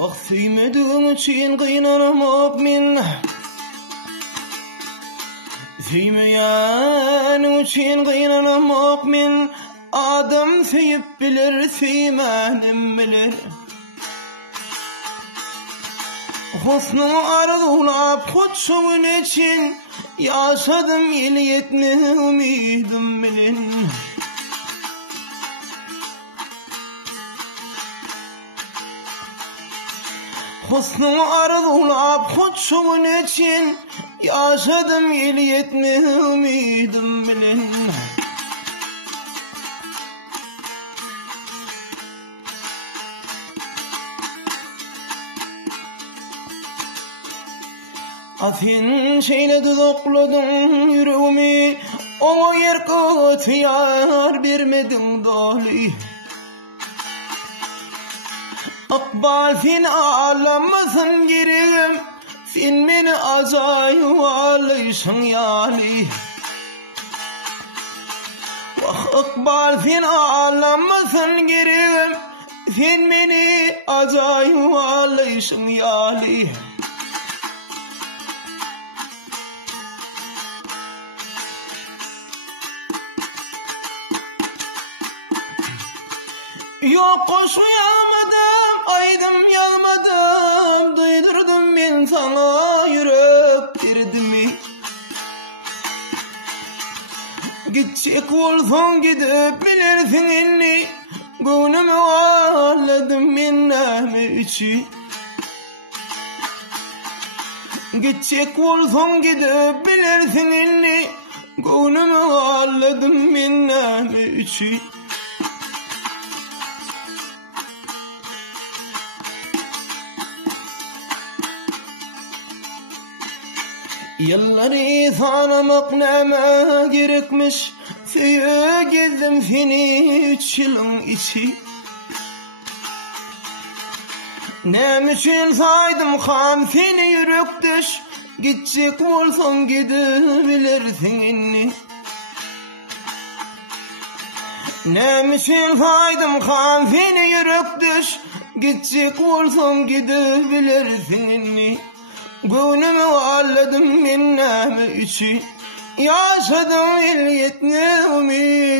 Vakfimedin için kıynanam min Fiymeyen için kıynanam min Adam fiyip bilir, fiymenim bilir Husnu arzulap kutsuğun için Yaşadım iliyetni ümidim bilin Husnu arzulap kutsuğun için Yaşadım iliyetni ümidim bilin Afin şeyle dudakladın yüreğimi O yer kutuyar birmedim dali Akbal fin ağlamasın girim Fin beni acayip ağlaysın yali Akbal fin ağlamasın girim Fin beni acayip ağlaysın yali Yok koşu yanmadım, aydım yanmadım Duydurdum ben sana yürek derdimi Gidecek olsan gidip bilirsin inni Gönlümü ağladım ben nehme içi Gidecek olsan gidip bilirsin inni Gönlümü ağladım ben nehme içi Yılları tanımak neme gerekmiş Füye geldim fini çılın içi Nem için saydım kan fini yürek düş Gidecek olsan gidebilirsin inni Nem için saydım kan fini yürek düş Gidecek olsan gidebilirsin inni Gönlümü ağladım min nehme içi Yaşadım illiyetni umid